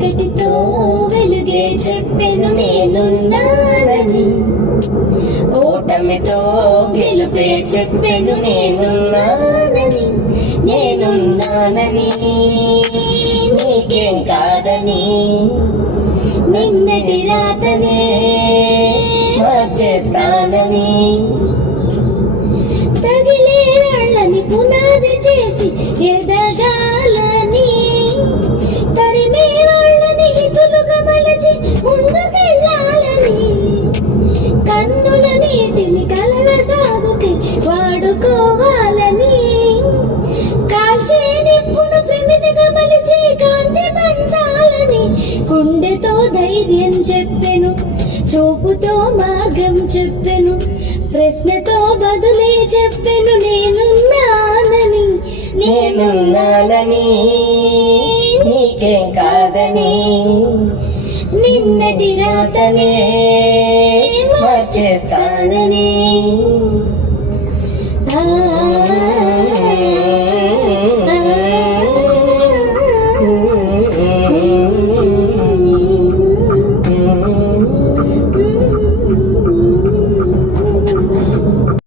చీకటితో వెలుగే చెప్పెను నేనున్నానని, ఓటమితో గెలుపే చెప్పెను నేనున్నానని, నేనున్నానని నీకేం కాదని, నిన్నటి రాతనే మార్చేస్తానని, తగిలే రాళ్ళని పునాది చేసి ఎదగాలని, తరిమే వాళ్ళని ఇతులుగా మలచి ముందుకెళ్ళాలని, కన్నుల నీటిని కలల సాగుకి వాడుకోవాలని, కాల్చే నిప్పును ప్రమిదిగా మలిచి కాంతి పంచాలని, గుండెతో ధైర్యం చెప్పెను, చూపుతో మార్గం చెప్పెను, ప్రశ్నతో బదులే చెప్పెను నేనున్నానని, నేనున్నానని నీకేం కాదని, నిన్నటి రాతనే